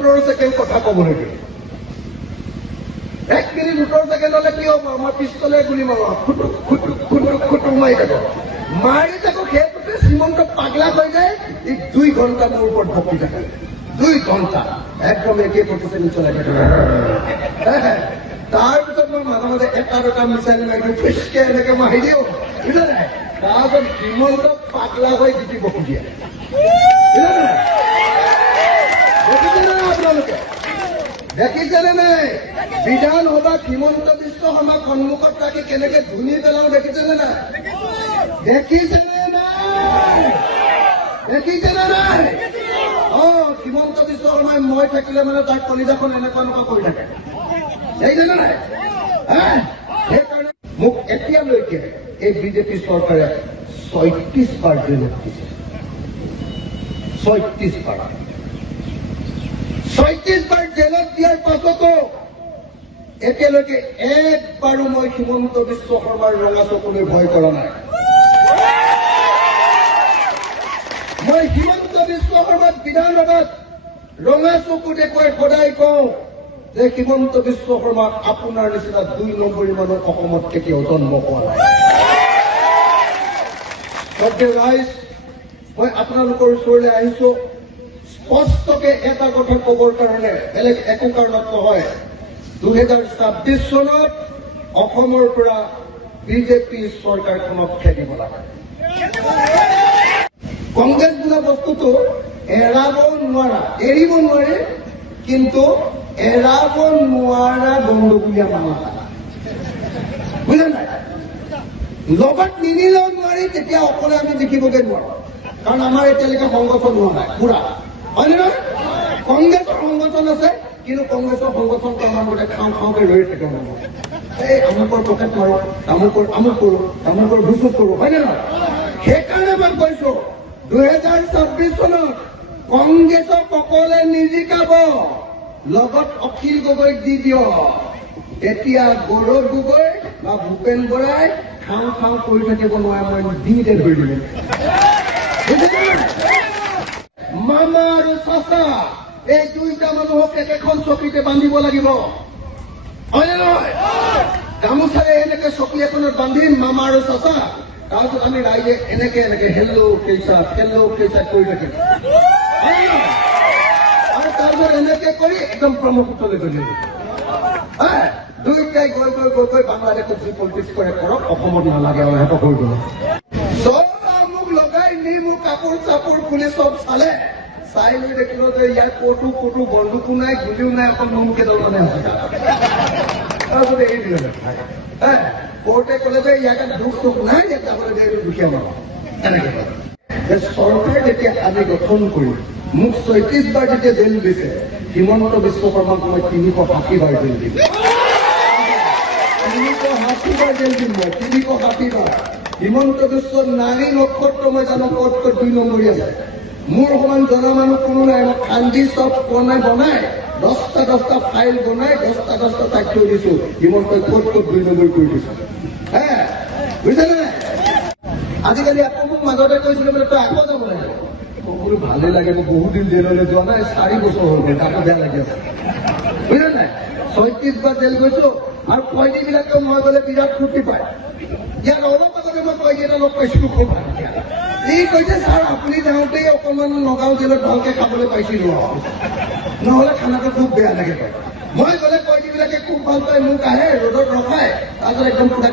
70 second কথা ক'বলৈ দিয়ে। 1 মিনিট 70 ছেকেণ্ড হলে কি হ'ব? আমাৰ পিষ্টলে গুলি মাৰো, খুটুক খুটুক খুটুক খুটুক মাৰি থাকো। মাৰি থাকো, সেইটোতে শ্ৰীমন্ত পাগলা হৈ যায়। এই 2 ঘণ্টা মোৰ ওপৰত ভক্তি থাকে। 2 ঘণ্টা একদম একে প্ৰতিষ্ঠানিক চলাই থাকে। তাৰপিছত মই মাজে মাজে এটা দুটা মিছাইল মাৰি দিওঁ, ফিচকে এনেকে মাৰি দিওঁ, বুজিলে নাই? তাৰপিছত শ্ৰীমন্ত পাগলা হৈ জিতি বহি দিয়ে। দেখিছেনে নাই আপোনালোকে? দেখিছেনে নাই? বিধানসভাত হিমন্ত বিশ্ব শৰ্মাক সন্মুখত ৰাখি কেনেকে ধুনি পেলাও দেখিছেনে নাই? দেখিছেনে নাই? দেখিছেনে নাই? হিমন্ত বিশ্ব শৰ্মাই মই থাকিলে মানে তাৰ কলিজাখন এনেকুৱা এনেকুৱা কৰি থাকে। দেখিছেনে নাই? সেইকাৰণে মোক এতিয়ালৈকে এই বিজেপি চৰকাৰে 36 বাৰ জেলত দিছে। 36 বাৰ। 36 বাৰ জেলত দিয়াৰ পাছতো এতিয়ালৈকে একবাৰো মই হিমন্ত বিশ্ব শৰ্মাৰ ৰঙা চকুলৈ ভয় কৰা নাই। মই হিমন্ত বিশ্ব শৰ্মাক বিধানসভাত ৰঙা চকু দেখুৱাই সদায় কওঁ যে হিমন্ত বিশ্ব শৰ্মা আপোনাৰ নিচিনা 2 নম্বৰী মানুহ অসমত কেতিয়াও জন্ম পোৱা নাই। ৰাইজ, মই আপোনালোকৰ ওচৰলৈ আহিছো স্পষ্টকে এটা কথা কবৰ কাৰণে, বেলেগ একো কাৰণত নহয়। 2026 চনত অসমৰ পৰা বিজেপি চৰকাৰখনক খেদিব লাগে। কংগ্ৰেছ বোলা বস্তুটো এৰাব নোৱাৰা, এৰিব নোৱাৰে, কিন্তু এৰাব নোৱাৰা গণ্ডগোলীয়া মানুহ বুজা নাই? লগত নিনিলেও নোৱাৰি, তেতিয়া অকলে আমি দেখিবগৈ নোৱাৰো, কাৰণ আমাৰ এতিয়ালৈকে সংগঠন হোৱা নাই পুৰা, হয়নে নহয়? কংগ্ৰেছৰ সংগঠন আছে, কিন্তু কংগ্ৰেছৰ সংগঠন আমাৰ মতে খাওঁ খাওঁকে ৰৈ থাকে। এই আমুকৰ পকেট মাৰো, আমুক কৰো, তামুকৰ ভুচুক কৰো, হয়নে নহয়? সেইকাৰণে মই কৈছো 2026 চনত কংগ্ৰেছক অকলে নিজিকাব, লগত অখিল গগৈক দি দিয়ক। এতিয়া গৌৰৱ গগৈ বা ভূপেন বৰাই খাওঁ খাওঁ কৰি থাকিব নোৱাৰে, মই ডিঙিতে ধৰি দিম। মামা আৰু চাচা, এই 2টা মানুহক একেখন চকীতে বান্ধিব লাগিব, হয়নে নহয়? গামোচাৰে এনেকে চকী এখনত বান্ধিম মামা আৰু চাচা, তাৰপিছত আমি ৰাইজে এনেকে এনেকে হেল্ল' কেইচা কৰি থাকিম, আৰু তাৰপিছত এনেকে কৰি একদম ব্ৰহ্মপুত্ৰলৈ গৈ থাকিম। 2টাই গৈ বাংলাদেশত যি পলিটিক্স কৰে কৰক, অসমত নালাগে আৰু সিহঁতক হৈ গ'ল। চব মোক লগাই নি মোক কাপোৰ চাপোৰ খুলি চব চালে, চাই লৈ দেখিলো যে ইয়াত ক'তো বন্দুকো নাই, গুলিও নাই, অকল নোম কেইডালমানে আছে। তাৰপিছত এৰি দিলে। কোৰ্টে ক'লে যে ইয়াতে দুখ চুখ নাই, ইয়াত যাবলৈ যে এইটো দুখীয়া মানুহ। এনেকে চৰকাৰ যেতিয়া আজি গঠন কৰি মোক 36 বাৰ যেতিয়া জেল দিছে, হিমন্ত বিশ্ব শৰ্মাক মই 380 বাৰ জেল দিম। 380 বাৰ জেল দিম মই, 380 বাৰ। হিমন্ত বিশ্ব নাৰী নক্ষত্ৰ মই জানো ক'ত 2 নম্বৰী আছে। মোৰ সমান জনা মানুহ কোনো নাই। মই কান্দি চব বনাই 10টা ফাইল বনাই 10টা তাক থৈ দিছো, হিমন্তই ক'ত 2 নম্বৰ কৰি দিছো। বুজিছেনে নাই? আজিকালি আকৌ মোক মাজতে কৈছিলে বোলে তই আকৌ যাব লাগে। বোলো ভালে লাগে, মই বহুত দিন জেললৈ যোৱা নাই, 4 বছৰ হ'ল, তাকো বেয়া লাগি আছে। বুজিলে নাই? 36 বাৰ জেল গৈছো, আৰু কয়দীবিলাকেও মই গ'লে বিৰাট ফূৰ্তি পায়। ইয়াত অলপ আগতে মই কয়দী লগ পাইছিলো, খুব ভাল। ই কৈছে ছাৰ আপুনি যাওঁতেই অকণমান নগাঁও জেলত ভালকে খাবলৈ পাইছিলো, নহ'লে খানাটো খুব বেয়া লাগে। মই গ'লে কয়দীবিলাকে খুব ভাল পায়, মোক আহে ৰ'দত ৰখাই, তাৰপিছত একদম পুৰা